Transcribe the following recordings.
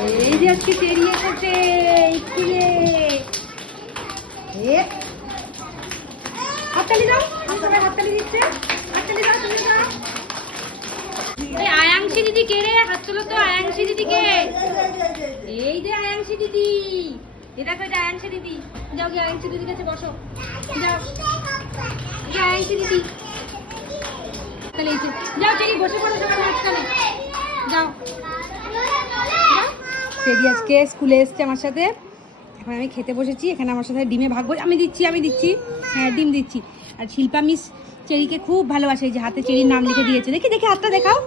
এই যে আজকে চেরি এসেছে স্কুলে। হাততালি দাও, সবাই হাততালি দিচ্ছে। হাততালি দাও, তুমি দাও। আয়াংশী দিদি কে রে? হাত তোলো তো। আয়াংশী দিদি কে? এই যে আয়াংশী দিদি। এটা কই? আয়াংশী দিদি। যাও গিয়ে আয়াংশী দিদির কাছে বসো। যাও আয়াংশী দিদি। যাও চেরি বসে পড়ো সবার মাঝখানে। যাও। চেরি আজকে স্কুলে এসছে আমার সাথে। এখন আমি খেতে বসেছি। এখানে আমার সাথে ডিমে ভাগ আমি দিচ্ছি। হ্যাঁ ডিম দিচ্ছি। আর শিল্পা মিস চেরিকে খুব ভালোবাসে। এই যে হাতে চেরির নাম লিখে দিয়েছে। দেখি হাতটা দেখাও।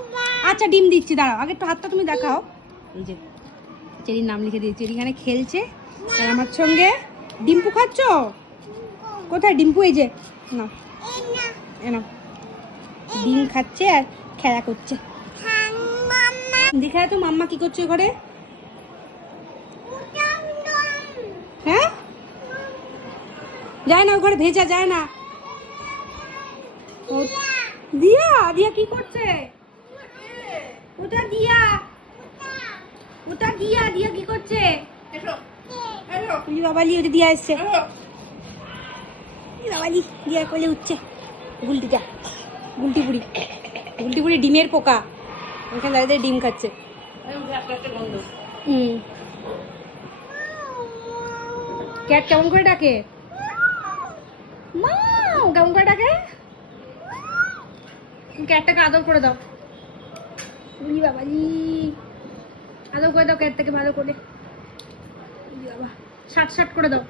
আচ্ছা ডিম দিচ্ছি, দাঁড়াও আগে একটু হাতটা তুমি দেখাও। এই যে চেরির নাম লিখে দিয়েছে। চেরি এখানে খেলছে আর আমার সঙ্গে। ডিম্পু খাচ্ছ? কোথায় ডিম্পু? এই যে না না, ডিম খাচ্ছে আর খেলা করছে। দেখা তো মাম্মা কি করছে ঘরে? হ্যাঁ যায় না, ওখানে ভেজা যায় না। দিয়া দিয়া কি করছে? ওটা দিয়া দিয়া কি করছে? বাবালি ওটা দিয়া এসছে। বাবালি দিয়া কোলে উঠছে। গুলটি বুড়ি ডিমের পোকা ওখানে দাঁড়িয়ে ডিম খাচ্ছে। ক্যাট কেমন করে ডাকে? মাও কেমন করে ডাকে? ক্যাটটাকে আদর করে দাও। বাবালি আদর করে দাও ক্যাটটাকে ভালো করে। বাবা শাট করে দাও।